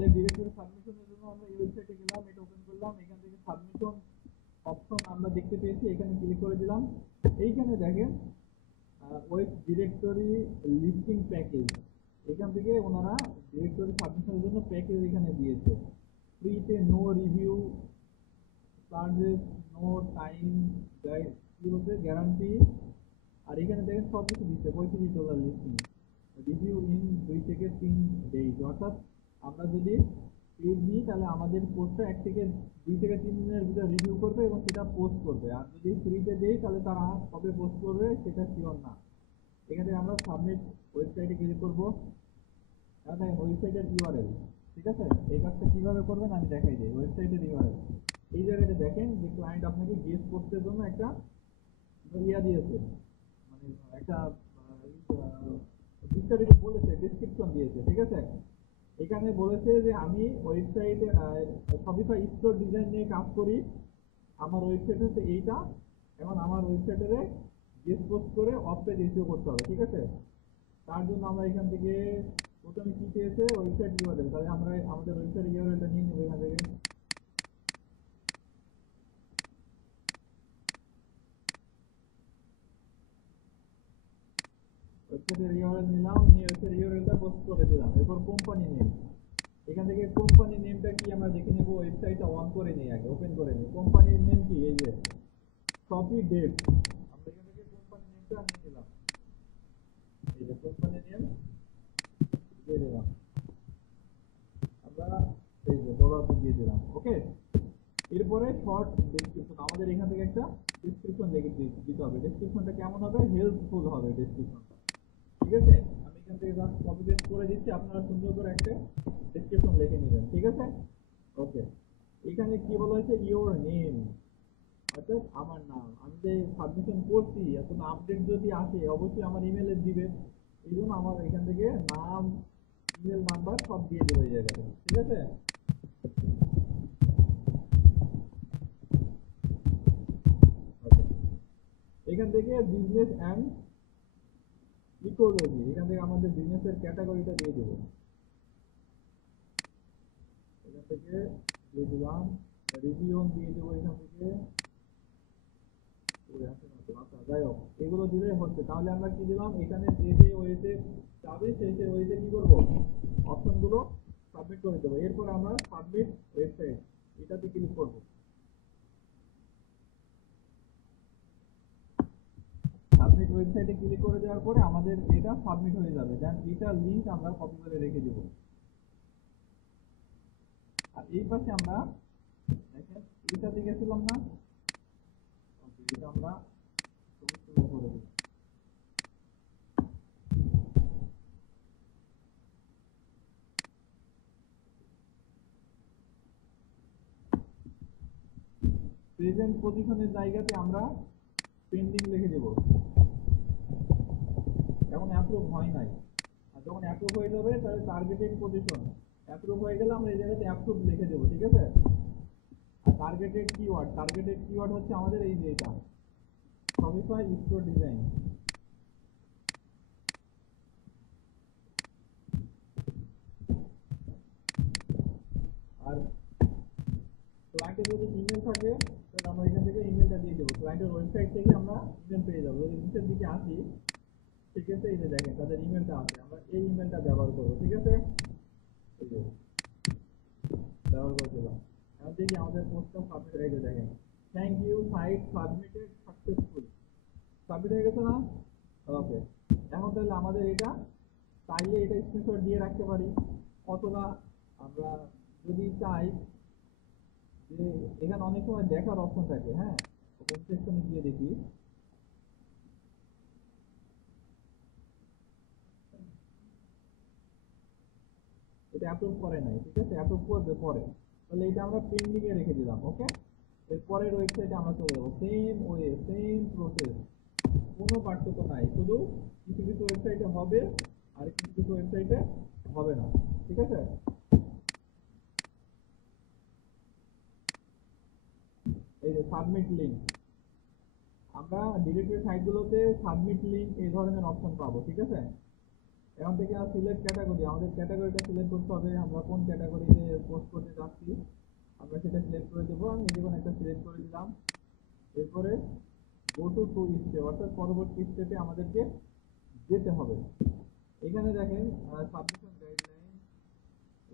Directory সাবমিশনের জন্য আমরা এই ওয়েবসাইটে গেলাম, এটা ওপেন করলাম, এখান থেকে সাবমিশন অপশন আমরা দেখতে পেয়েছি, এখানে ক্লিক করে দিলাম। এইখানে দেখেন ওয়েব ডিরেক্টরি লিস্টিং প্যাকেজ, এখান থেকে ওনারা ডিরেক্টরি সাবমিশনের জন্য প্যাকেজ এখানে দিয়েছে। ফ্রিতে no review charges, no time guide, কি বলছে গ্যারান্টি। আর এখানে দেখেন সব কিছু দিচ্ছে, $35 লিস্টিং, রিভিউ ইন 2 থেকে 3 ডেজ। অর্থাৎ আমরা যদি পেজ নিই তাহলে আমাদের পোস্টটা 2 থেকে 3 দিনের ভিতরে রিভিউ করবে এবং সেটা পোস্ট করবে। আর যদি ফ্রিতে দেই তাহলে তারা কবে পোস্ট করবে সেটা শিওর না। এখানে আমরা সাবমিট ওয়েবসাইটে ক্লিক করবো। দেখেন ওয়েবসাইটের ইউআরএল, ঠিক আছে। এই কাজটা কিভাবে করবেন আমি দেখাই দিই। ওয়েবসাইটের ইউআরএল এই জায়গাটা দেখেন যে ক্লায়েন্ট আপনাকে গেস পোস্টের জন্য একটা ইয়া দিয়েছে, মানে একটা বিস্তারিত বলেছে, ডেসক্রিপশন দিয়েছে, ঠিক আছে। এখানে বলেছে যে আমি ওয়েবসাইটে শপিফাই স্টোর ডিজাইন নিয়ে কাজ করি, আমার ওয়েবসাইট হচ্ছে এইটা, এখন আমার ওয়েবসাইটের গেস্ট পোস্ট করে অফ পেজ এসিও করতে হবে, ঠিক আছে। তার জন্য আমরা এখান থেকে প্রথমে কি চেয়েছে ওয়েবসাইট ইউআরএল, তাহলে আমরা আমাদের ওয়েবসাইট ইউআরএলটা নিয়ে নেব এখান থেকে। ওয়েবসাইটের ইউআরএল নিলাম, নিয়ে ওয়েবসাইট ইউআরএলটা পোস্ট করে দিলাম। এরপর কোম্পানি নেম, এখান থেকে কোম্পানি নেমটা কি আমরা দেখে নেব। ওয়েবসাইটটা অন করে নিই, আগে ওপেন করে নিই। কোম্পানির নেম কি, এই যে শপি ডেভ, আমরা এখান থেকে কোম্পানি নেমটা নিয়ে নিলাম, এই যে কোম্পানি নেম দিয়ে দিলাম আমরা, এই যে বড় হাতে দিয়ে দিলাম, ওকে। এরপরে শর্ট ডেসক্রিপশন, আমাদের এখান থেকে একটা ডেসক্রিপশন লিখে দিতে হবে। ডেসক্রিপশনটা কেমন হবে, হেল্পফুল হবে ডেসক্রিপশনটা, ঠিক আছে। আমি এখান থেকে জাস্ট কপি পেস্ট করে দিচ্ছি, আপনারা সুন্দর করে একটা ডেসক্রিপশন লিখে নেবেন, ঠিক আছে, ওকে। এখানে কি বলা হয়েছে, ইওর নেম, অর্থাৎ আমার নাম। আমি যে সাবমিশন করছি এখন আপডেট যদি আসে অবশ্যই আমার ইমেলে দিবে, এই জন্য আমার এখান থেকে নাম, ইমেল নাম্বার সব দিয়ে দেবো এই জায়গাতে, ঠিক আছে। এখান থেকে বিজনেস অ্যান্ড ইকোলজি, এখান থেকে আমাদের বিজনেসের ক্যাটাগরিটা দিয়ে দেবো, এখান থেকে দিয়ে দিলাম। রিভিউ দিয়ে দেবো এখান থেকে, যাই হোক এগুলো দিলে হচ্ছে। তাহলে আমরা কি দিলাম, এখানে যে যে ওয়েতে যাবে সেই সেই ওয়েতে কি করবো, অপশনগুলো সাবমিট করে দেবো। এরপর আমরা সাবমিট ওয়েবসাইট এটাতে ক্লিক করবো। সাবমিট ওয়েবসাইটে ক্লিক করে দেওয়ার পরে আমাদের এটা সাবমিট হয়ে যাবে, দেন এটা লিংক আমরা কপি করে রেখে দেবো। আর এই পাশে আমরা দেখেন এটাতে গেছিলাম না, এটা আমরা করে দেবো। প্রেজেন্ট পজিশনের জায়গাতে আমরা পেন্ডিং লিখে দেব, এখন অ্যাপ্রুভ হয় নাই। আর যখন অ্যাপ্রুভ হয়ে যাবে তাহলে টার্গেটেড পজিশন অ্যাপ্রুভ হয়ে গেলে আমরা এই জায়গাতে অ্যাপ্রুভ লিখে দেবো, ঠিক আছে। আর টার্গেটেড কিওয়ার্ড হচ্ছে আমাদের এই যে এটা শপিফাই স্টোর ডিজাইন। আর ক্লায়েন্টের যদি ইমেল থাকে তাহলে আমরা এখান থেকে ইমেলটা দিয়ে দেবো, ক্লায়েন্টের ওয়েবসাইট থেকে আমরা ইমেল পেয়ে যাবো। যদি নিচের দিকে আসি সেক্ষেত্রে এই যে দেখেন তাদের ইমেলটা আছে, আমরা এই ইমেলটা ব্যবহার করবো, ঠিক আছে। এই যে ব্যবহার করে দিলাম। এখন দেখি আমাদের পোস্টটা সাবমিট হয়ে গেছে, দেখেন thank you site submitted successful, submit হয়ে গেছে না, ওকে। এখন তাহলে আমাদের এটা চাইলে এটা স্ক্রিনশট দিয়ে রাখতে পারি, অথবা আমরা যদি চাই যে এখানে অনেক সময় দেখার অপশন থাকে, হ্যাঁ হোম সেকশনে গিয়ে দেখি, এটা অ্যাপ্রুভ করে নাই, ঠিক আছে, অ্যাপ্রুভ করবে পরে, তাহলে এটা আমরা পেন্ডিং এ রেখে দিলাম, ওকে। এর পরের ওয়েবসাইটে আমরা চলে যাবো, সেম ওয়ে সেম প্রসেস, কোনো পার্থক্য নাই, শুধু কিছু কিছু ওয়েবসাইটে হবে আর কিছু কিছু ওয়েবসাইটে হবে না, ঠিক আছে। এই যে সাবমিট লিঙ্ক, আমরা ডিরেক্টরি সাইটগুলোতে সাবমিট লিঙ্ক এই ধরনের অপশন পাবো, ঠিক আছে। এখন থেকে সিলেক্ট ক্যাটাগরি, আমাদের ক্যাটাগরিটা সিলেক্ট করতে হবে, আমরা কোন ক্যাটাগরিতে পোস্ট করতে যাচ্ছি আমরা সেটা সিলেক্ট করে দেবো। আমি যেকোনো একটা সিলেক্ট করে দিলাম। এরপরে গো টু স্টেপ, অর্থাৎ পরবর্তী স্টেপে আমাদেরকে যেতে হবে। এখানে দেখেন সাবমিশন গাইডলাইন,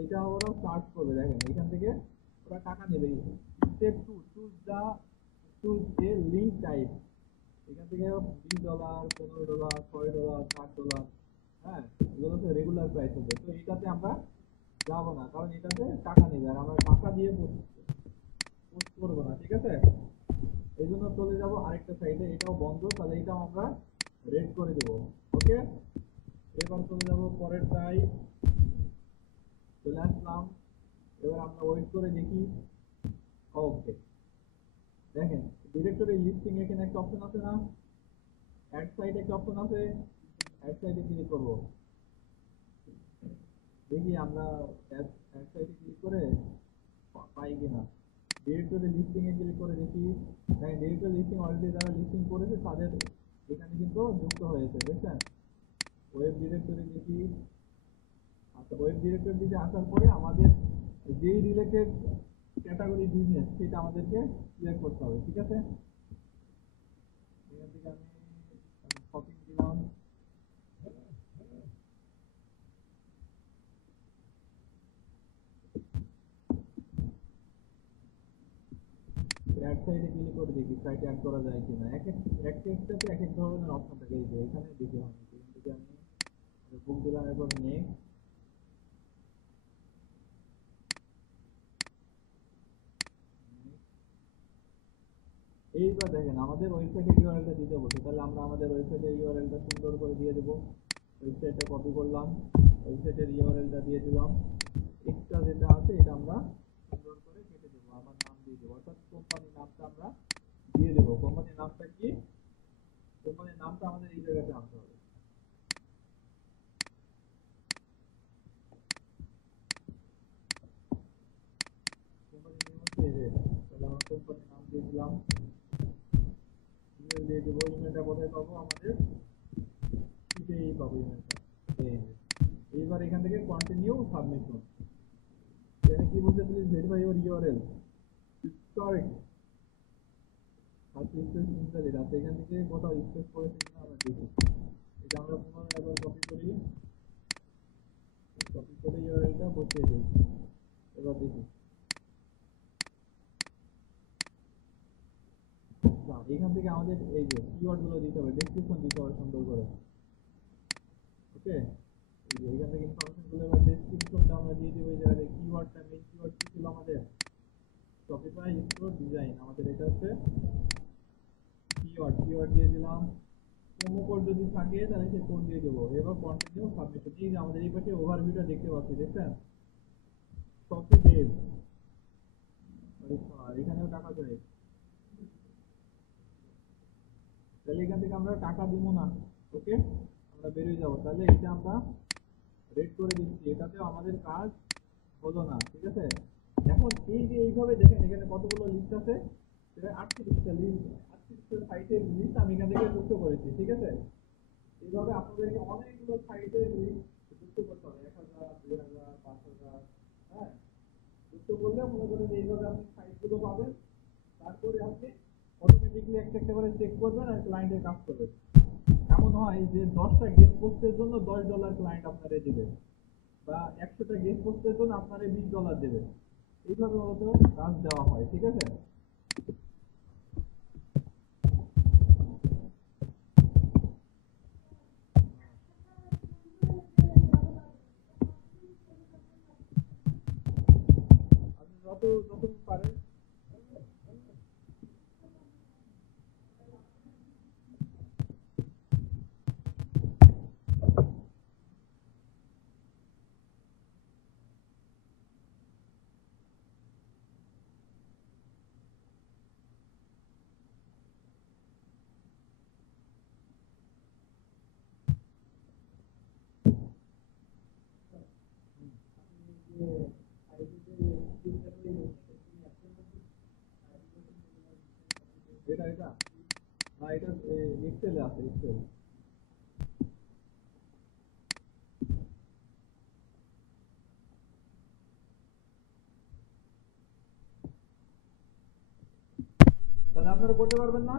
এটা ওরা চার্জ করবে। দেখেন এখান থেকে ওরা টাকা নেবে। Step 2, choose a link type. এখান থেকে $20, $15, $6, $8, হ্যাঁ, এগুলো হচ্ছে রেগুলার প্রাইস হবে। তো এটাতে আমরা যাবো না, কারণ এটাতে টাকা নেবে আর আমরা টাকা দিয়ে পোস্ট করবো না, ঠিক আছে। এই জন্য চলে যাবো আরেকটা সাইডে, এটাও বন্ধ, তাহলে এটাও আমরা রেড করে দেবো। ওকে, এবার চলে যাবো পরেরটাই, চলে আসলাম। এবার আমরা ওয়েট করে দেখি। ওকে, দেখেন ডিরেক্টরি লিস্টিং এখানে একটা অপশন আছে না, অ্যাড সাইড একটা অপশন আছে, অ্যাড সাইডে ক্লিক করবো। দেখি আমরা অ্যাড সাইডে ক্লিক করে পাই কিনা। ডিরেক্টরি লিস্টিং এ ক্লিক করে দেখি। হ্যাঁ, ডিরেক্টরি লিস্টিং অলরেডি যারা লিস্টিং করেছে তাদের এখানে কিন্তু যুক্ত হয়েছে, দেখছেন। ওয়েব ডিরেক্টরি দেখি। আচ্ছা, ওয়েব ডিরেক্টরি দিকে আসার পরে আমাদের যেই রিলেটেড ক্যাটাগরি বিজনেস সেটা আমাদেরকে সিলেক্ট করতে হবে, ঠিক আছে। এখান থেকে আমি শপিং দিলাম। অ্যাড সাইডে ক্লিক করে দেখি সাইটে অ্যাড করা যায় কিনা। একটাতে এক এক ধরনের অপশন থাকে, এই যে এখানে দেখি হয় নাকি। এখান থেকে আমি বুক দিলাম, এরপর নেক্সট। এইবার দেখেন আমাদের ওয়েবসাইটের ইউআরএলটা দিতে বলছে, তাহলে আমরা আমাদের ওয়েবসাইটের ইউআরএলটা সুন্দর করে দিয়ে দেবো। ওয়েবসাইটটা কপি করলাম, ওয়েবসাইটের ইউআরএলটা দিয়ে দিলাম। এক্সট্রা যেটা আছে এটা আমরা সুন্দর করে কেটে দেবো, আমার নাম দিয়ে দেবো, অর্থাৎ কোম্পানির নামটা আমরা দিয়ে দেবো। কোম্পানির নামটা কি, কোম্পানির নামটা আমাদের এই জায়গাতে আনতে হবে। কোম্পানির নেম হচ্ছে এই যে, তাহলে আমরা কোম্পানির নাম দিয়ে দিলাম। ইমেল দিয়ে দেবো। ইমেলটা কোথায় পাবো, আমাদের শীটেই পাবো ইমেলটা। এইবার এখান থেকে কন্টিনিউ সাবমিশন। এখানে কি বলতে, please verify your URL. Correct, first space invalid আছে, এখান থেকে কোথাও স্পেস করেছে কিনা আমরা দেখি। এটা আমরা পুনরায় আবার কপি করি, কপি করে ইউআরএলটা বসিয়ে দিই। এবার দেখি। আচ্ছা, এখান থেকে আমাদের এই যে কিওয়ার্ড গুলো দিতে হবে, ডেসক্রিপশন দিতে হবে সুন্দর করে। ওকে, এখান থেকে ইনফরমেশন গুলো এবার ডেসক্রিপশনটা আমরা দিয়ে দেবো। এই জায়গায় কিওয়ার্ডটা, মেইন কিওয়ার্ড কি ছিল আমাদের, শপিফাই স্টোর ডিজাইন, আমাদের এটা হচ্ছে কিওয়ার্ড। কিওয়ার্ড দিয়ে দিলাম। প্রোমো কোড যদি থাকে তাহলে সেই কোড দিয়ে দেবো। এবার কন্টিনিউ সাবমিশন। এই যে আমাদের এই পাশে ওভারভিউটা দেখতে পাচ্ছি, দেখছেন, শপি ডেভ, এখানেও টাকা যায়। তাহলে এখান থেকে আমরা টাকা দিব না। ওকে, আমরা বেরিয়ে যাবো। তাহলে এটা আমরা রেড করে দিচ্ছি, এটাতেও আমাদের কাজ হলো না, ঠিক আছে। এখন এই যে এইভাবে দেখেন এখানে কতগুলো লিস্ট আছে, সেটা 38টা লিস্ট, 38টা সাইটের লিস্ট আমি এখান থেকে যুক্ত করেছি, ঠিক আছে। এইভাবে আপনাদেরকে অনেকগুলো সাইটের লিস্ট যুক্ত করতে হবে, 1000, 2000, 5000, হ্যাঁ, যুক্ত করলে মনে করেন এইভাবে আপনি সাইটগুলো পাবেন। তারপরে আপনি অটোমেটিকলি একটা একটা করে চেক করবেন আর ক্লায়েন্টের কাজ করবেন। এমন হয় যে 10টা গেস্ট পোস্টের জন্য $10 ক্লায়েন্ট আপনারে দিবে, বা 100টা গেস্ট পোস্টের জন্য আপনারে $20 দেবে। এইভাবে হয়তো কাজ দেওয়া হয়, ঠিক আছে। আপনি যত যত পারেন। এটা এটা না, এটা এক্সেলে আছে, এক্সেল। আপনারা করতে পারবেন না?